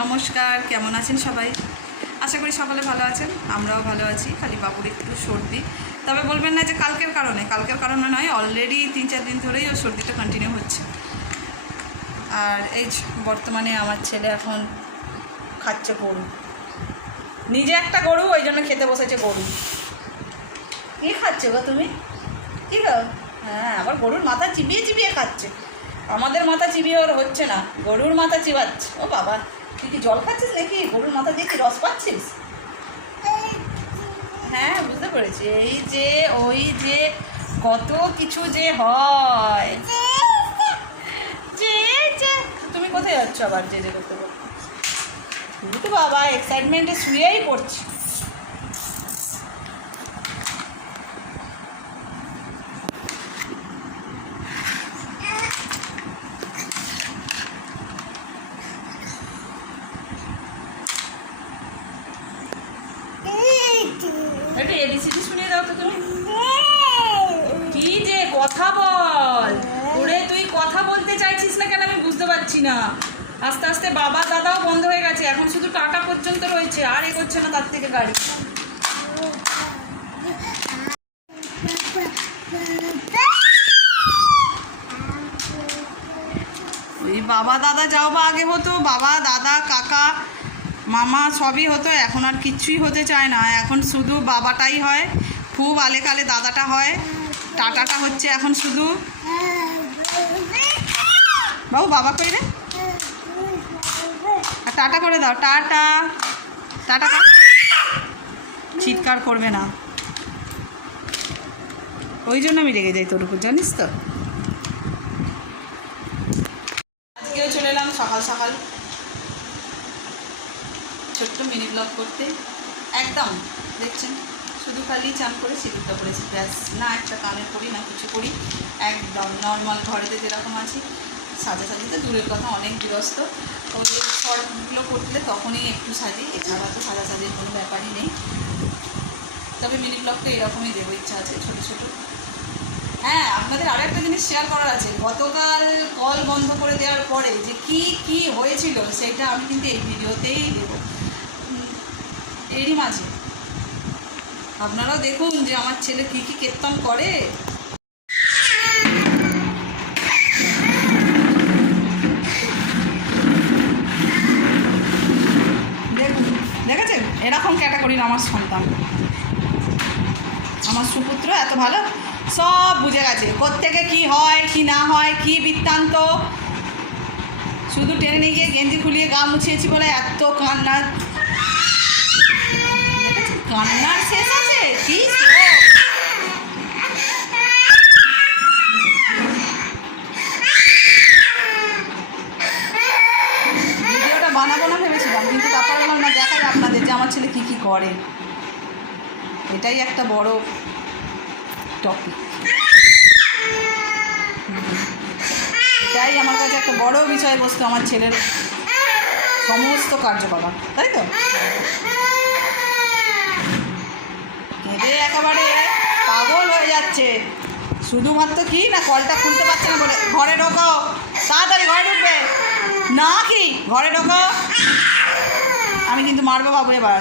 নমস্কার, কেমন আছেন সবাই? আশা করি সকালে ভালো আছেন, আমরাও ভালো আছি। খালি বাবুর একটু সর্দি, তবে বলবেন না যে কালকের কারণে নয়, অলরেডি 3-4 দিন ধরেই ওর সর্দিটা কন্টিনিউ হচ্ছে। আর এই বর্তমানে আমার ছেলে এখন খাচ্ছে গরু, নিজে একটা গরু, ওই জন্য খেতে বসেছে গরু। কী খাচ্ছে গো তুমি? কী গো? হ্যাঁ, আবার গরুর মাথা চিবিয়ে চিবিয়ে খাচ্ছে। আমাদের মাথা চিবিয়ে ওর হচ্ছে না, গরুর মাথা চিবাচ্ছে। ও বাবা, তুই কি জল খাচ্ছিস নাকি? গরুর মাথা দিয়ে কি রস পাচ্ছিস? হ্যাঁ, বুঝতে পেরেছি। এই যে ওই যে কত কিছু যে হয়। যে যে তুমি কোথায় যাচ্ছ আবার যে করতে বলতে? তো বাবা এক্সাইটমেন্টে শুয়েই পড়ছি। একটু এবিসিডি শুনিয়ে দাও তো তুমি। কি যে কথা বল ওরে, তুই কথা বলতে চাইছিস না কেন আমি বুঝতে পারছি না। আস্তে আস্তে বাবা দাদাও বন্ধ হয়ে গেছে, এখন শুধু টাটা পর্যন্ত রয়েছে, আর এগোচ্ছে না তার থেকে গাড়ি। এই বাবা দাদা যাও বা আগে হতো, বাবা দাদা কাকা মামা সবই হতো, এখন আর কিচ্ছুই হতে চায় না। এখন শুধু বাবাটাই হয়, খুব আলে কালে দাদাটা হয়, টাটাটা হচ্ছে এখন শুধু। বাবু বাবা করে রে, আর টাটা করে দাও, টাটা টাটা। চিৎকার করবে না, ওই জন্য আমি রেগে যাই তোর উপর, জানিস তো। আজকেও চলে এলাম সকাল সকাল ছোট্ট মিনি ব্লগ করতে। একদম দেখছেন, শুধু খালি চান করে সিঁদুরটা পড়েছি, ব্যাস। না একটা কানের করি না কিছু করি, একদম নর্মাল ঘরেতে যেরকম আছি। সাজাসাজি তো দূরের কথা, অনেক বিরস্ত। ওই শর্টগুলো করলে তখনই একটু সাজি, এছাড়া তো সাজাসাজির কোনো ব্যাপারই নেই। তবে মিনি ব্লগটা এরকমই দেবো, ইচ্ছা আছে ছোটো ছোটো। হ্যাঁ, আপনাদের আরও একটা জিনিস শেয়ার করার আছে। গতকাল কল বন্ধ করে দেওয়ার পরে যে কি হয়েছিল সেটা আমি কিন্তু এই ভিডিওতেই দেবো। এরই মাঝে আপনারাও দেখুন যে আমার ছেলে কী কীর্তন করে। দেখুন, দেখেছেন এরকম ক্যাটাগরির আমার সন্তান, আমার সুপুত্র এত ভালো, সব বুঝে গেছে কোত্থেকে কি হয় কি না হয়, কি বৃত্তান্ত। শুধু টেনে নিয়ে গিয়ে গেঞ্জি খুলিয়ে গা মুছিয়েছি বলে এত কান্নার শেষ আছে কি? ভিডিওটা বানাবো না ভেবেছিলাম, কিন্তু তারপর বললাম না, দেখাই আপনাদের যে আমার ছেলে কী করে। এটাই একটা বড় টপিক, এটাই আমার কাছে একটা বড় বিষয়বস্তু, আমার ছেলের সমস্ত কার্যকলাপ, তাই তো। কেঁদে একেবারে পাগল হয়ে যাচ্ছে, শুধুমাত্র কি না কলটা খুলতে পারছে না বলে। ঘরে ঢোকো, তাড়াতাড়ি ঘরে ঢুকবে না কি? ঘরে ঢোকো, আমি কিন্তু মারবো বাবু এবার।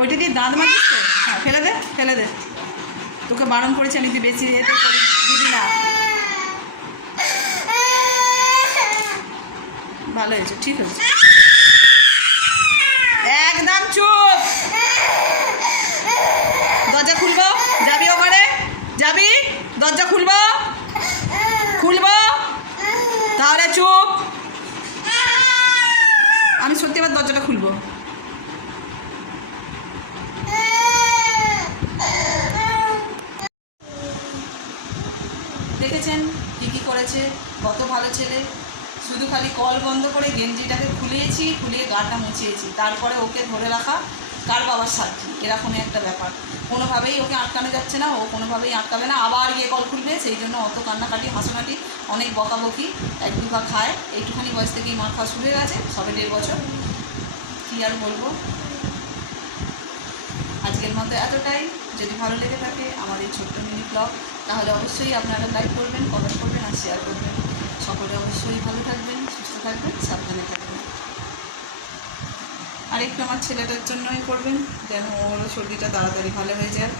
ওইটা দিয়ে দাঁত মাজিস তো? হ্যাঁ, ফেলে দে, তোকে বারণ করেছি আমি যে বেশি দিবি না। ভালো হয়েছে, ঠিক হয়েছে, একদম চুপ। দরজা খুলবো, যাবি ওখানে, যাবি, দরজা খুলবো তাহলে চুপ। আমি সত্যি এবার দরজাটা খুলবো। দেখেছেন কী করেছে, কত ভালো ছেলে। শুধু খালি কল বন্ধ করে গেঞ্জিটাকে খুলিয়ে গাটা মুছিয়েছি, তারপরে ওকে ধরে রাখা কার বাবার সাক্ষী, এরকমই একটা ব্যাপার। কোনোভাবেই ওকে আটকানো যাচ্ছে না, ও কোনোভাবেই আটকাবে না, আবার গিয়ে কল খুলবে। সেই জন্য অত কান্নাকাটি হাসানাটি, অনেক বকাবকি, এক দুপা খায়। এইটুখানি বয়স থেকেই মার খাওয়া শুরু হয়ে গেছে, সবে 1.5 বছর। কী আর বলবো। আজকের মতো এতটাই। যদি ভালো লেগে থাকে আমার এই ছোট্ট মিনি ব্লগ, তাহলে অবশ্যই আপনারা লাইক করবেন, কমেন্ট করবেন আর শেয়ার করবেন। সকলে অবশ্যই ভালো থাকবেন, সুস্থ থাকবেন, সাবধানে থাকবেন। আর একটু আমার ছেলেটার জন্যই করবেন, যেন ওর সর্দিটা তাড়াতাড়ি ভালো হয়ে যায়।